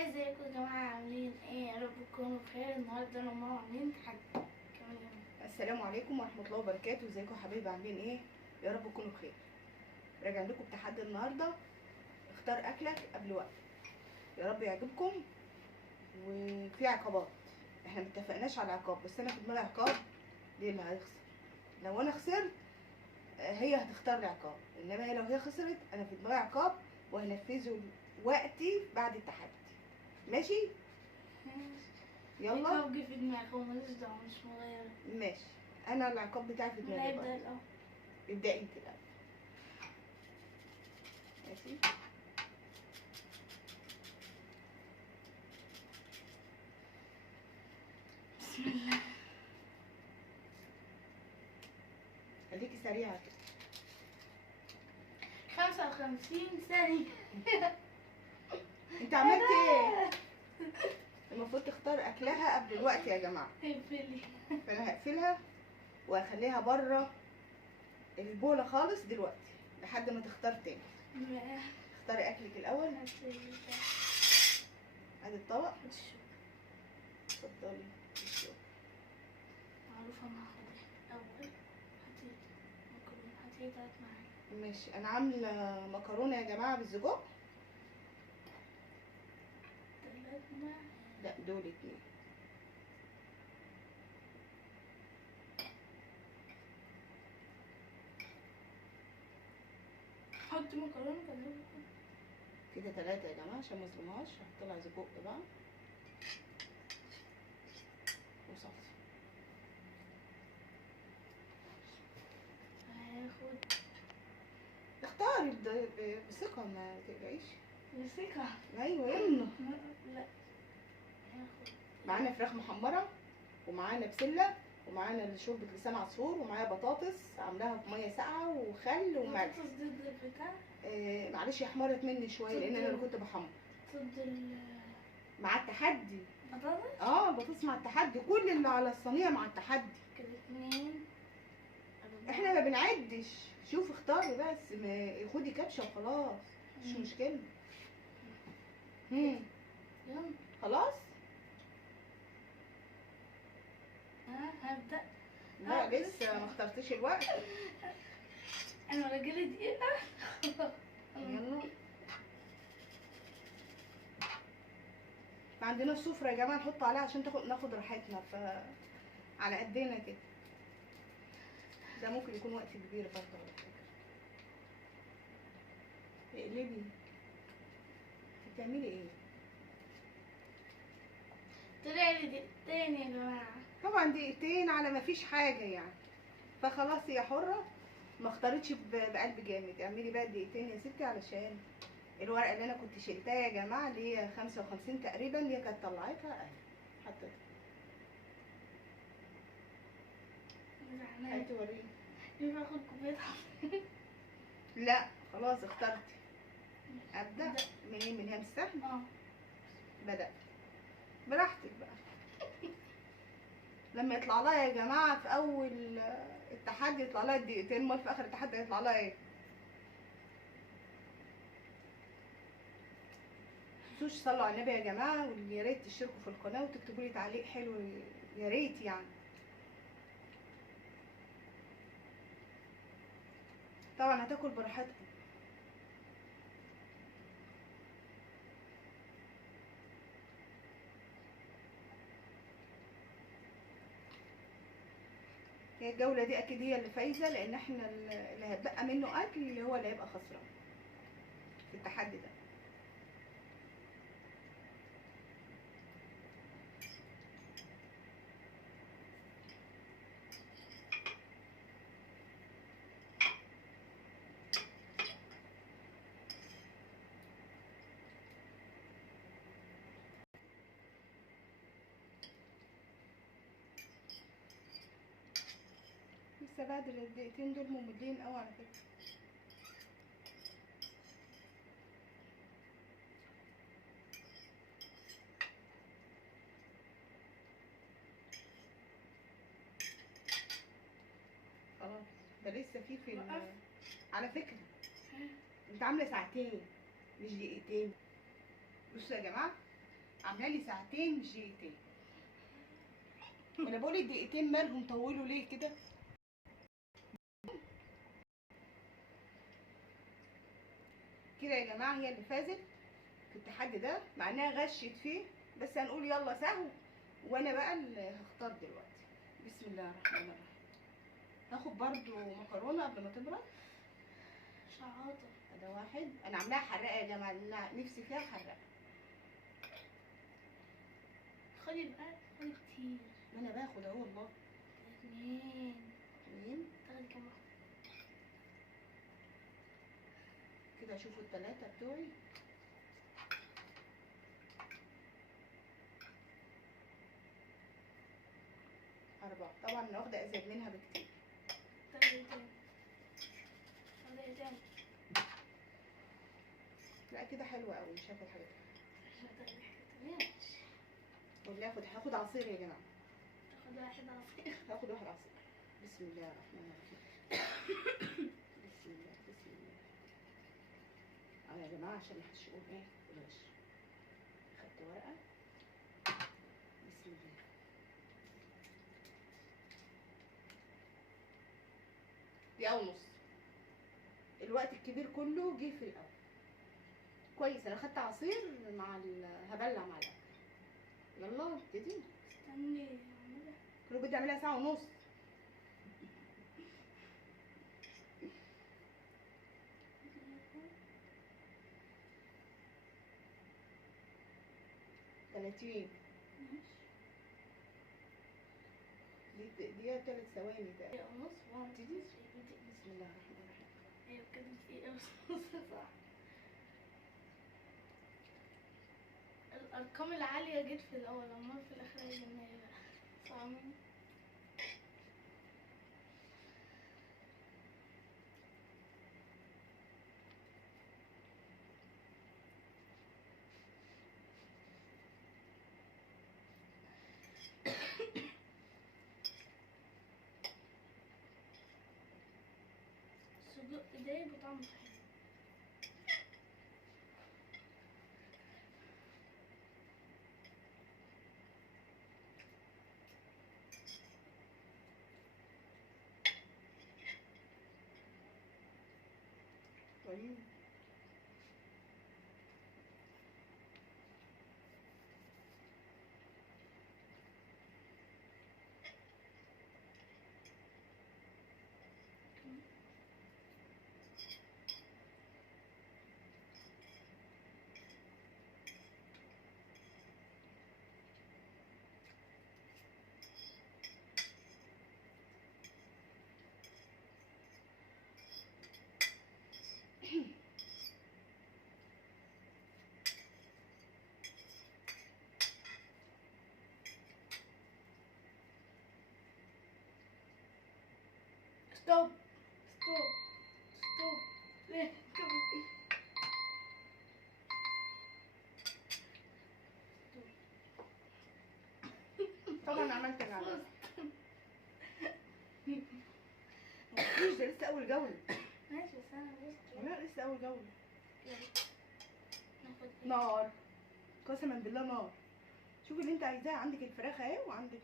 ازيكم يا جماعه؟ عاملين ايه؟ يا رب تكونوا بخير. النهارده انا وماما عاملين تحدي كمان يوم. السلام عليكم ورحمه الله وبركاته. ازيكم يا حبايبي؟ عاملين ايه؟ يا رب تكونوا بخير. راجع لكم بتحدي النهارده، اختار اكلك قبل وقت. يا رب يعجبكم. وفي عقابات، احنا متفقناش على عقاب، بس انا في دماغي عقاب للي هيخسر. لو انا خسرت هي هتختار لي عقاب، انما هي لو هي خسرت انا في دماغي عقاب وهنفذه وقتي بعد التحدي. ماشي؟ يلا العقاب جه في دماغي وماليش دعوه، مش مغيره. ماشي. انا العقاب بتاعي في مين دماغي هيبدا برضه. الاول؟ ابدأي انت الاول. ماشي. بسم الله. خليكي سريعة كده. 55 ثانيه. انت عملت ايه؟ المفروض تختار اكلها قبل الوقت يا جماعة. اقفلي. فانا هقفلها وهخليها بره البولة خالص دلوقتي لحد ما تختار تاني. اختاري اكلك الاول. ادي الطبق. اتفضلي الشوك. معروفه انا هاخد ايه اول. هاتي مكرونه، هاتي 3 معالق. ماشي. انا عاملة مكرونة يا جماعة بالسجق. 3 معالق. لا دول 2. حط مكرونه كده 3 يا جماعة عشان مظلمهاش. هطلع سجق بقى وصلصة. هاخد اختاري بثقة، ما تقلقيش. مسكة. ايوه يلا. لا هاخد معانا فراخ محمرة، ومعانا بسلة، ومعانا شوربة لسان عصفور، ومعايا بطاطس عاملاها في مية ساقعة وخل وملح. بطاطس ضد البتاع. معلش هي احمرت مني شوية لأن أنا اللي كنت بحمر. ضد مع التحدي. البطاطس. بطاطس مع التحدي، كل اللي على الصينية مع التحدي. كده 2. احنا ما بنعدش. شوف اختاري بس، خدي كبشة وخلاص، مش مشكلة. يلا خلاص. هبدأ. لا لسه ما اخترتش الوقت. انا راجلي دقيقة. يلا. ما عندناش سفرة يا جماعة نحط عليها عشان ناخد راحتنا، على قدنا كده. ده ممكن يكون وقت كبير برضه على فكرة. اقلبي. بتعملي ايه؟ طلع لي دقيقتين يا جماعة. طبعا دقيقتين على ما فيش حاجة يعني، فخلاص هي حرة. ما اختارتش بقلب جامد. اعملي بقى دقيقتين يا ستي علشان الورقة اللي انا كنت شلتها يا جماعة اللي هي 55 تقريبا اللي هي كانت طلعتها اهي حطيتها. هاتي وريني. ينفع اخد كوباية؟ لا خلاص اخترتي. ابدأ منين؟ من هي مستحمل. بدأت براحتك بقى. لما يطلع لها يا جماعة في أول التحدي يطلع لها دقيقتين، امال في آخر التحدي يطلع لها ايه؟ متنسوش صلوا على النبي يا جماعة، ويا ريت تشتركوا في القناة وتكتبوا لي تعليق حلو، يا ريت يعني. طبعا هتاكل براحتكم. هي الجولة دي أكيد هي اللي فايزة، لأن احنا اللي هيتبقى منه أكل اللي هو اللي هيبقى خسران في التحدي ده. لسه بعد الدقيقتين دول مملين قوي على فكرة. خلاص ده لسه في على فكرة انت عاملة ساعتين مش دقيقتين. بصوا يا جماعة، عامله لي ساعتين مش دقيقتين. وانا بقول الدقيقتين مالهم طولوا ليه كده؟ كده يا جماعه هي اللي فازت في التحدي ده، مع انها غشت فيه، بس هنقول يلا سهو. وانا بقى اللي هختار دلوقتي. بسم الله الرحمن الرحيم. هاخد برضو مكرونه قبل ما تبرد. شعاطة. ده واحد، انا عاملاها حراقه يا جماعه، نفسي فيها حراقه. خدي بقى، خدي كتير. ما انا باخد اهو والله. 2. تاخدي كام واحدة؟ كده اشوفوا الثلاثه بتوعي. أربعة. طبعا أنا واخدة أزيد منها بكتير. تاخدي ايه تاني؟ تاخدي ايه تاني؟ لا كده حلوة أوي، مش هاخد حاجة تانية. مش هتاخدي حاجة تانية؟ ماشي. ولا هاخد عصير يا جماعة. تاخدي واحد عصير. هاخد واحد عصير. بسم الله الرحمن الرحيم. بسم الله بسم الله. يا جماعة عشان محدش يقول إيه بلاش. خدت ورقة. بسم الله. دقيقة ونص. الوقت الكبير كله جه في الأول. كويس أنا خدت عصير مع هبلع مع الأكل. يلا ابتدي. استني اعملها. كله بدي أعملها ساعة ونص. تلاتين. دقيقة 3 ثواني تقريبا. دقيقة ونص وهبتدي. بسم الله الرحمن الرحيم. ايوه كده دقيقة ونص صح. الأرقام العالية جت في الأول، أمال في الآخر هي النهاية بقى. فاهمين؟ السجق دايب وطعمه حلو. طيب. ستوب ستوب ستوب. ليه كمل. طبعا عملت اللي عليا. مفيش، ده لسه أول جولة. ماشي بس أنا بص. لا لسه أول جولة. يلا ناخد ايه؟ نار. قسما بالله نار. شوفي اللي انت عايزاه، عندك الفراخ اهي وعندك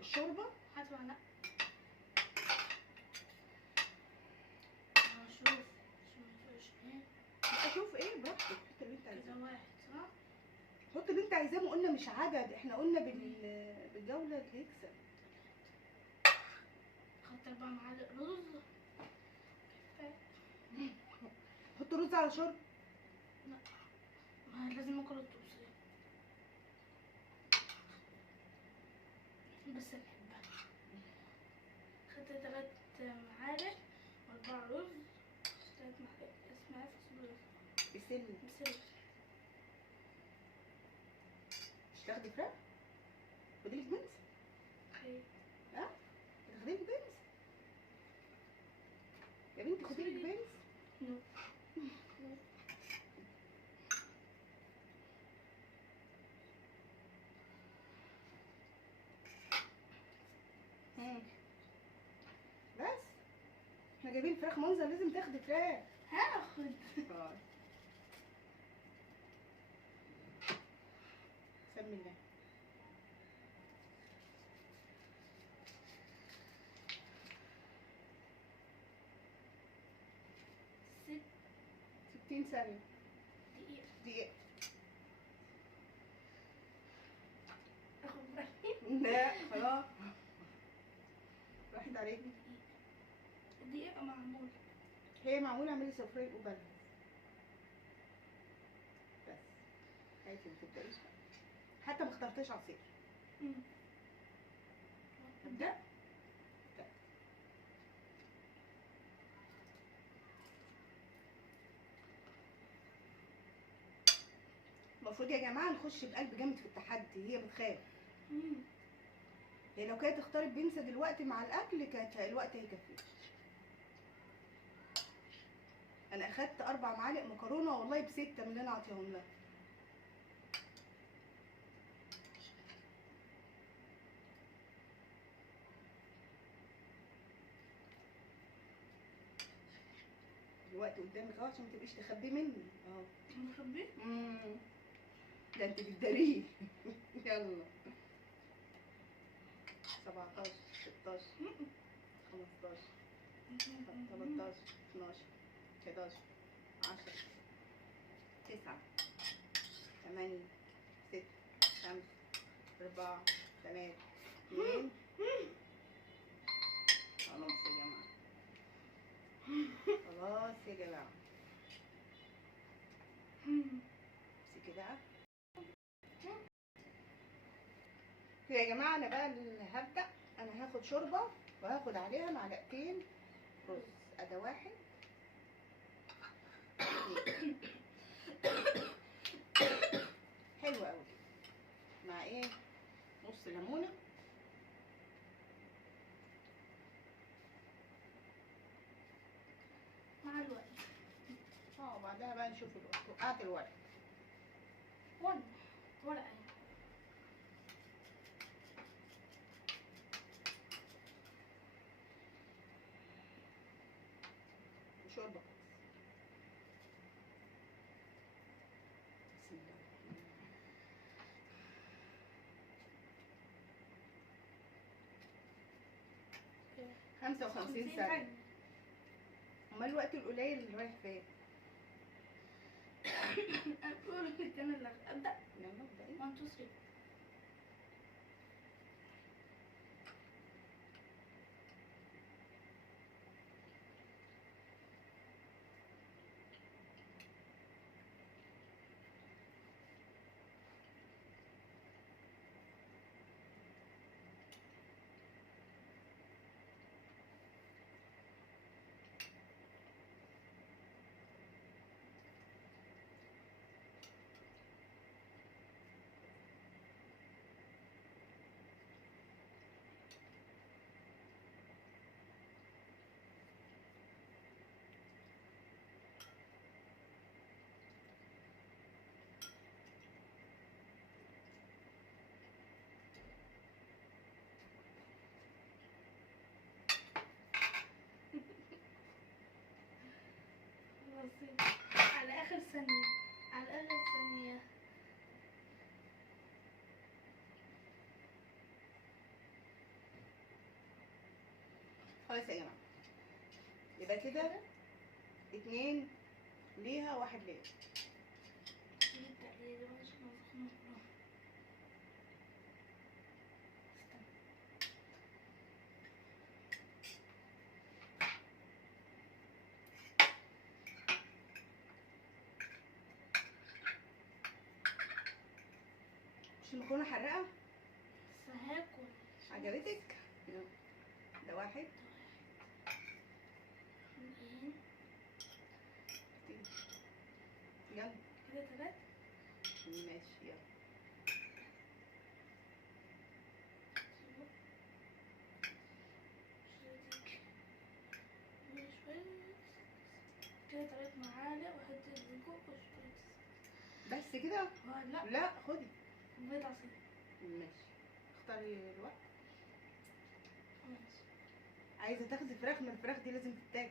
الشوربة. هات معلقة. شوف ايه. اشوف ايه براحتك، حط اللي انت عايزاه. كده واحد صح؟ حط اللي انت عايزاه، ما قلنا مش عدد، احنا قلنا بالجولة اللي يكسب. خدت 4 معالق رز. حط رز على شوربة. لا ما لازم اكل الطبسية بس بحبها. خدت 3 معالق و4 رز، 3 معالق اسمها بسل. بسلة. مش تاخدي فراخ؟ خديلك بنس. خير. ها؟ تاخديلك بنس؟ يا بنتي خديلك بنس. نو. بس احنا جايبين فراخ منظر، لازم تاخدي فراخ. هاخد. كملناه. 60 ثانية. دقيقة. اخد بالي. لا خلاص راحت عليكي. دقيقة معمولة. هي معمولة، اعملي صفرين قبالها بس. هاتي ما تبدأيش بقى. حتى ما اخترتيش عصير. ابدأ. المفروض يا جماعة نخش بقلب جامد في التحدي، هي بتخاف. هي لو كانت اختارت بينسى دلوقتي مع الأكل كانت الوقت هيكفيها. أنا أخدت 4 معالق مكرونة والله ب6 من اللي أنا عاطيهم لها. الوقت قدامك اهو عشان ما تبقيش تخبيه مني اهو. مخبيه؟ ده انت بتداريه. يلا 17 16 15 13 12 11 10 9 8 6 5 4 3 2. خلاص يا جماعة، خلاص يا جماعة. امسكي بقى كده يا جماعة. انا بقى اللي هبدأ. انا هاخد شوربة وهاخد عليها معلقتين رز. ادي 1 حلو قوي مع ايه؟ نص ليمونة. مع الوقت. وبعدها بقى نشوف الورق. وقعت الورق. ورقة. شوربة. بسم الله الرحمن الرحيم. 55 ثانية. امال الوقت القليل اللي رايح فين؟ اقول لك انا اللي ابدا. يلا ابدأي. 1 2 3. على اخر ثانية. على اخر ثانية. خلاص يا جماعة، يبقى كده 2 ليها 1 ليا. مش المكرونة حراقة؟ بس هاكل. عجبتك؟ ده 1 2 يلا كده 3. ماشي يلا. كده 3 معالق وحط الزيكو وشوية. بس كده؟ لا لا خدي. بيض عصير. ماشي، اختاري الوقت. ماشي. عايزة تاخدي فراخ؟ من الفراخ دي لازم تتاكل.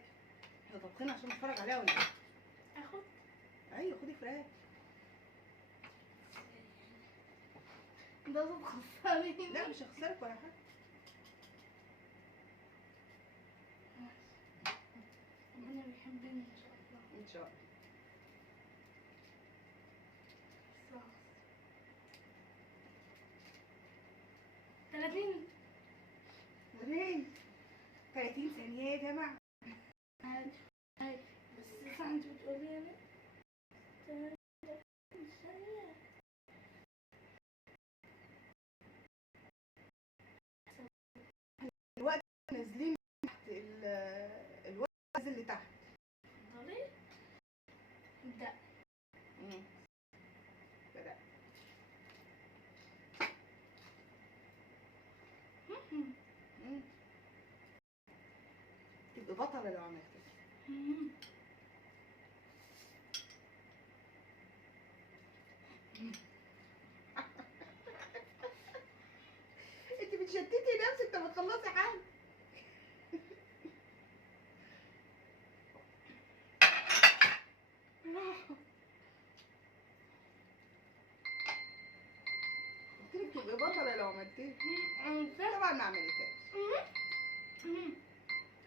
احنا طابخين عشان نتفرج عليها ولا ايه؟ اخد. ايوه خدي فراخ. ده بتخسرني. لا مش هخسرك ولا حاجه. ربنا بيحبني ان شاء الله. ان شاء الله. صح. 30. 30 ثانيه يا جماعه. عادي عادي، بس لسه انت بتقولي انا 30 ثانية. الوقت نازلين تحت الوقت نازل لتحت. اتفضلي. ابدأ. بدأ. تبقى بطلة لو عملت كده. انت بتشتتي نفسك، انت بتخلصي حاجه. قلت لك تبقي بطلة لو عملتيه. طبعا ما عملتهاش.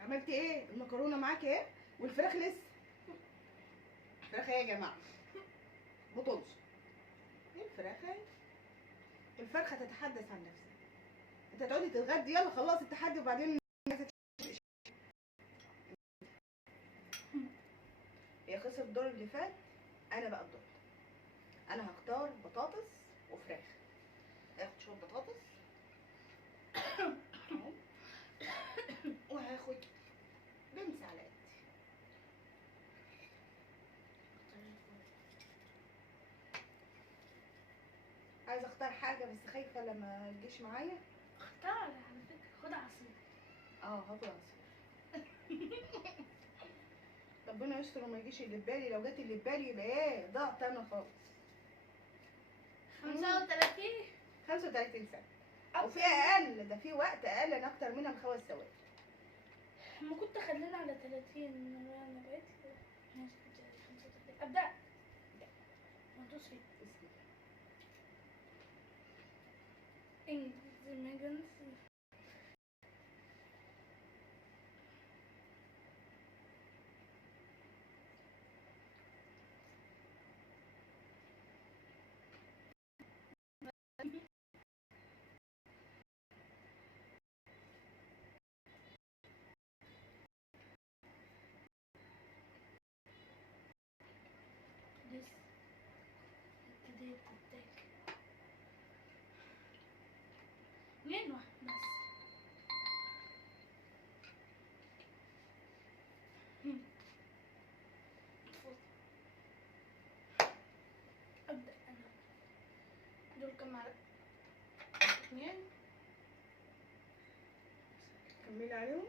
عملتي ايه؟ المكرونه معاكي ايه؟ والفراخ لسه. الفراخ ايه يا جماعه؟ بطلش. ايه الفراخ ايه؟ الفرخه تتحدث عن نفسها. انت تقعدي تتغدي، يلا خلصي التحدي وبعدين هي خسر الدور اللي فات. انا بقى الدور ده. انا هختار بطاطس وفراخ. هاخد شويه بطاطس اهو، وهاخد بنس على قدي. عايزه اختار حاجه بس خايفه لما تجيش معايا. اختار على فكرة، خد عصير. هاخد عصير. ربنا يستر وما يجيش اللي ببالي، لو جت اللي ببالي يبقى ايه؟ ضعت انا خالص. 35. 35 سنه او في اقل، ده في وقت اقل، انا اكتر منها ب5 ثواني. ما كنت خلينا على 30، انا بقيت ماشي 35. ابدأ. دوسي. انجز. ابتديت تتاكل. 2 واحد بس. ابدأ انا. دول كم معلقة؟ 2. كملي عليهم.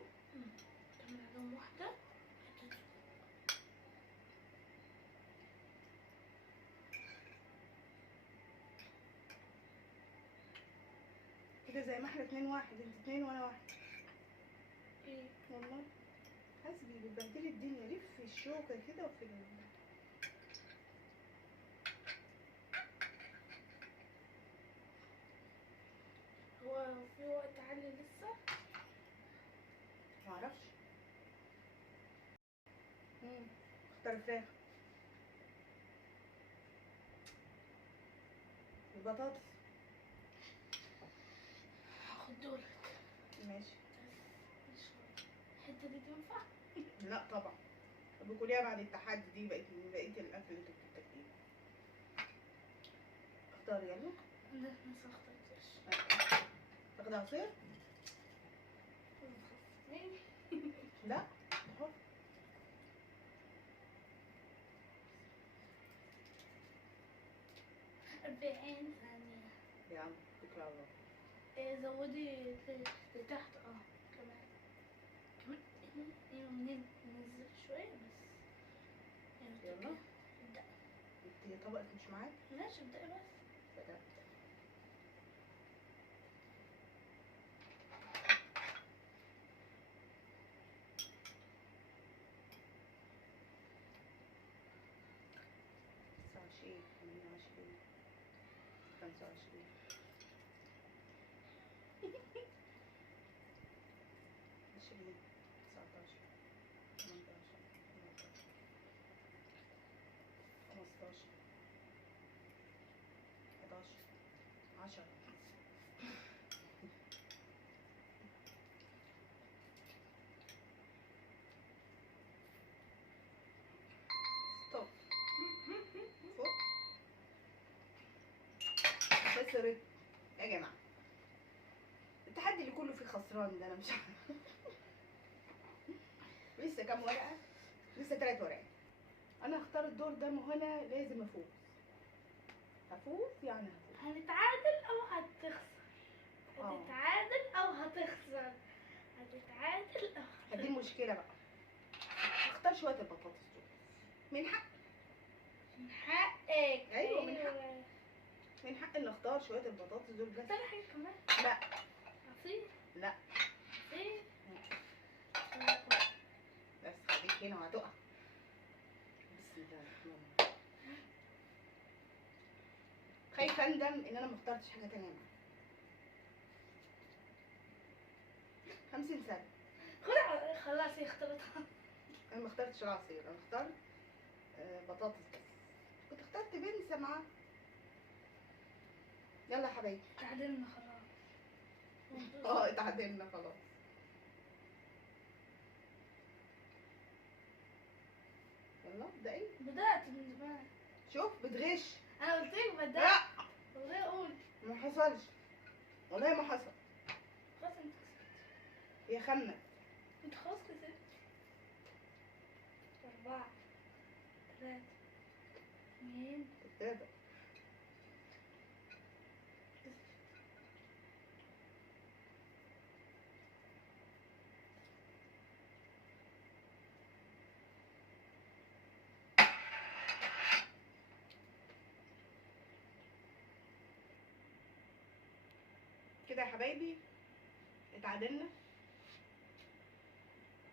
كمل عليهم واحدة. كده زي ما احنا 2-1، انت 2 وانا 1. ايه والله حاسبي بتبهدلي الدنيا. لف الشوكه كده وفي هو في وقت عالي لسه؟ معرفش. اختار فراخ. البطاطس. هاخد دولك. ماشي. الحتة دي تنفع؟ لا طبعا. طب كليها بعد التحدي دي بقيت الاكل اللي انت بتاكليه. اختاري يلا. انا لسه مختارتش. تاخدي عصير؟ لا اهو. 40 ثانية. يا عم اتكلي على الله. زودي لتحت كمان. ايوه ننزل شوية بس. يلا. ابدأ. انت طبقك مش معاك؟ ماشي ابدأي بس. بدأت. 20 19 18 15 11 10 ستوب فوق. خسرت يا جماعه. التحدي اللي كله فيه خسران ده انا مش عارفه. لسه كام ورقه؟ لسه 3 ورقات. انا هختار الدور ده، ما هو انا لازم افوز. هفوز يعني هفوز. هنتعادل او هتخسر. آه. هتتعادل او هتخسر. هتتعادل او دي المشكله بقى. هختار شويه البطاطس دول من حق. من حقك. أيوة، من حقك. من حق ان اختار شويه البطاطس دول بس. اختار حاجه كمان. لا عصير. لا عصير. بس خليك هنا وهتقع. بسم الله الرحمن الرحيم. خايفه اندم ان انا ما اخترتش حاجه تانية معاها. 50 سنه. خلاص هي اخترتها. انا ما اخترتش العصير، انا اخترت بطاطس بس. كنت اخترت بنسى معاه. يلا يا حبايبي. تعادلنا خلاص. اتعدلنا خلاص. يلا ابدأي. بدأت من زمان. شوف بتغش. انا قلت لك بدأت. لا والله اقول. ما حصلش، والله ما حصل. خلاص انت خسرت. هي خمت. انت خلاص خسرت. 4 3 2 تابع. كده يا حبايبي اتعادلنا.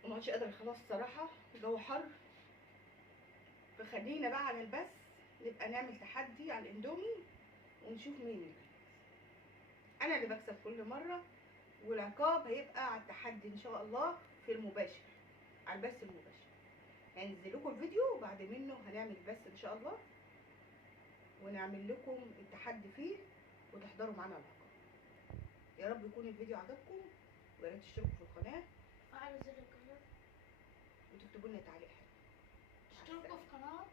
وما عادش قادر خلاص الصراحه، الجو حر. فخلينا بقى على البث نبقى نعمل تحدي على الاندومي ونشوف مين اللي بيكسب. انا اللي بكسب كل مره، والعقاب هيبقى على التحدي ان شاء الله في المباشر، على البث المباشر. هنزل لكم الفيديو وبعد منه هنعمل بث ان شاء الله، ونعمل لكم التحدي فيه وتحضروا معانا العقاب. يا رب يكون الفيديو عجبكم، ويا ريت تشتركوا في القناه فعلوا زر الجرس. وتكتبوا لنا تعليق حلو. اشتركوا في قناة